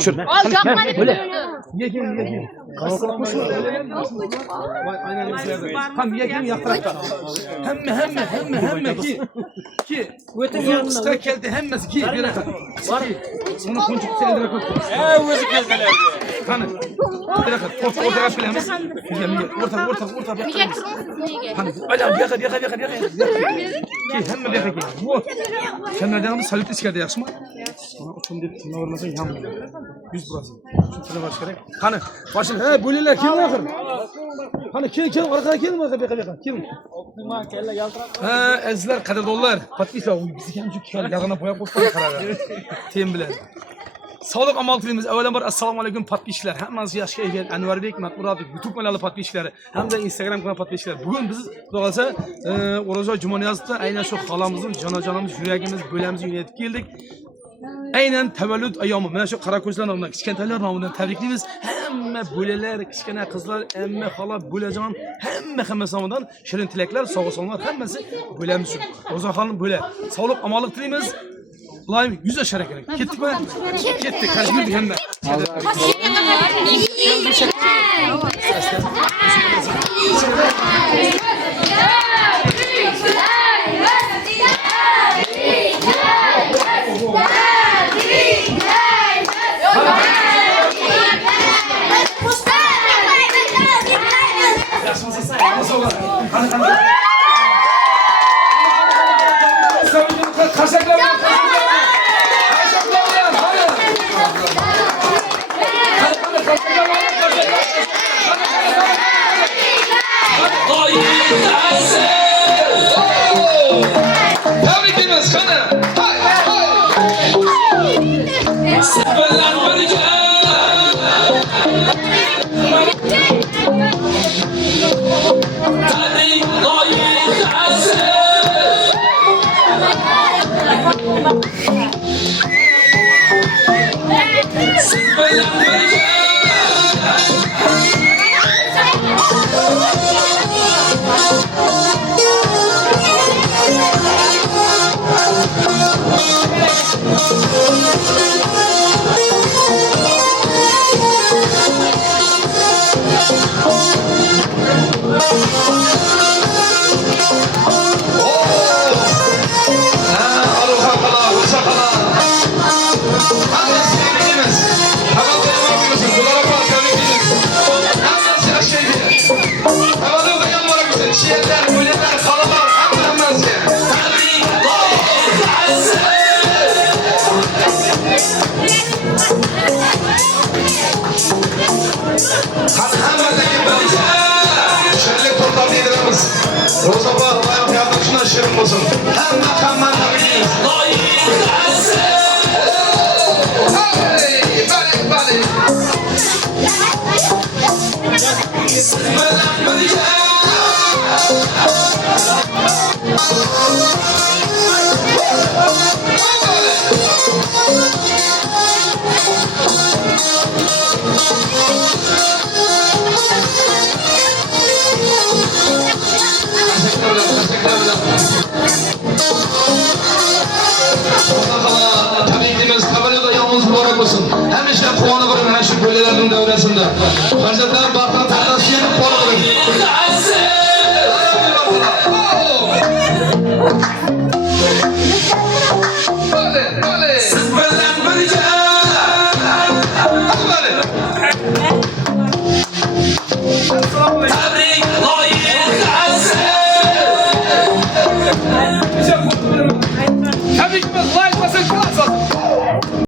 Şöyle. Al yapma Böyle. Ye. Tam ye yapraktan. Hemme ki. Uzun kısa keldi hemmesi ki. Var. Bunu kunçuk telere koy. Özü keldiler. Kanı. Bir dakika. Ortaya filemiz. Orta. Niye kırmızı? Hani ala yaka. Ki hemme yaka ki. Bu. Kenardan salut iskeldi yaxşımı? Sana otum dep tına varmasa yanmıyor. 100 burası. Şuna baş gerek. Kanı. Başın he böyleler kim akır? Hani kim arkada kim var yaka. Kim? Okuma kelle yaltırak. Ha, ezler kadar dolar. Patlaysa bizi kendi yağına boya koşmaya karar verdi. Tem bilen. Sağlık amal tilimiz. Evvelen assalamu aleyküm patlayışlar. Hemmeniz yaşa egen Enverbek Matmuratov YouTube kanalı patlayışları. Hem de Instagram kanalı patlayışları. Bugün biz doğalsa Oraza Cumaniyaz'da aynen şu halamızın canımız, yüreğimiz, bölemizi yönetip geldik. Aynen tevellüt ayamı. Mana şu Karakoçlar namından, kichkentalar namından tebrikliymiz. Hemme böleler, kichkina qizlar, emme hala, bölecan, hemme namından shirin tilaklar, sağ olsunlar. Hemmesi bölemiz şu. Oraza halanın böyle. Sağlık amallık tilimiz. Layım 100 aşağı gerek. Gittik mi? Gittik. Kaçırdık hem de. Şirin olsun. Hem makamlar da biliriz. Bale. Hemişe puanı verin meşhur bölelerin devresinde. Farzatlar baktan tarlasıya puanı verin. Böyle. Tebrik layık